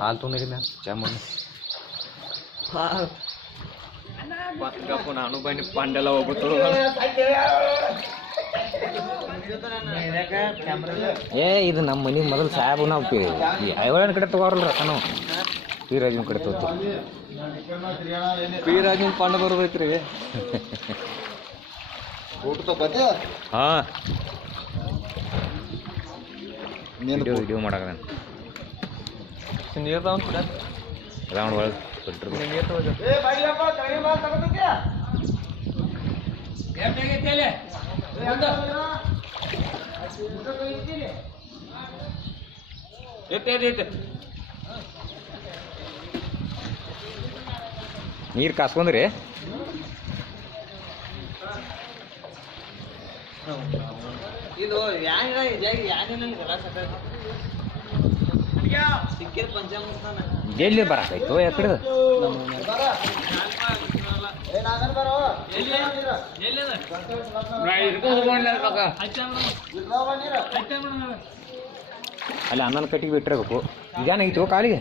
हाल तो नहीं मैं क्या मन ನಾನು ಬನ್ನಿ ಪಂಡೆಲ್ಲ ಹೋಗ್ಬಿಟ್ಟು ಏ ಇದು ನಮ್ಮ ಮನೆ ಮೊದಲು ಸಾಹೇಬ್ ನಾವು ಐವಳನ ಕಡೆ ತಗೋರಲ್ಲ ರೊಕ್ಕ ನಾವು ಪೀರಾಜನ್ ಕಡೆ ತಗೋತೀವಿ ಪೀರಾಜನ್ ಪಂಡ ಬರ್ಬೇಕ್ರಿ ಹಾಂ ವಿಡಿಯೋ ಮಾಡಾಕ ನೀರು ತಗೊಂಡು ಕೂಡ ರೌಂಡ್ ಒಳಗೆ ಫಿಲ್ಟರ್ ನೀರು ತಗೋದು ನೀರು ಕಾಸ್ಕೊಂಡ್ರಿ ಇದು ಸಿಕ್ಕಿರ ಪಂಚಾಮೃತ ಎಲ್ಲಿ ಬರಾಕೈತು ಯಾಕಡೆ ಅಲ್ಲಿ ಅನ್ನನ ಕಟ್ಟಿಗೆ ಬಿಟ್ಟಿರಬೇಕು ಇದೇನಾಗಿತ್ತು ಕಾಲಿಗೆ